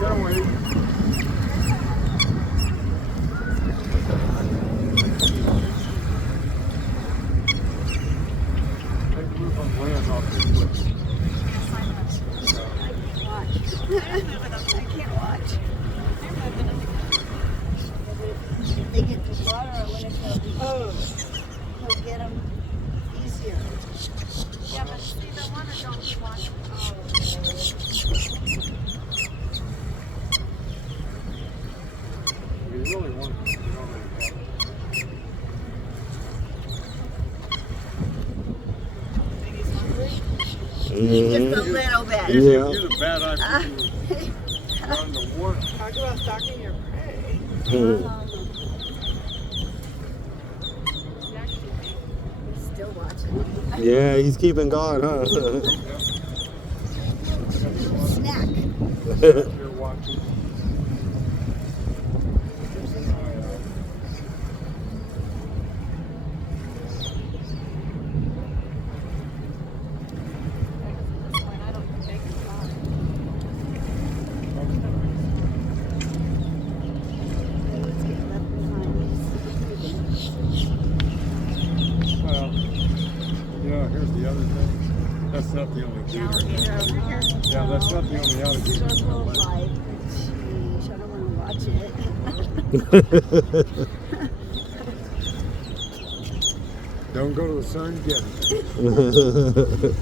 Get away. They get the water or when he'll get them easier. Yeah, but see, the one that don't watch. We really want to. Just a little bit. Yeah. You're the bad idea. On the water. Talk about stalking your prey. He's still watching. Yeah, he's keeping guard, huh? Snack. You're watching. Well, yeah, here's the other thing. That's not the only gator. Alligator over here. Yeah, that's not the only alligator. Circle of life. Sheesh, I don't want to watch it. Don't go to the sun, get it.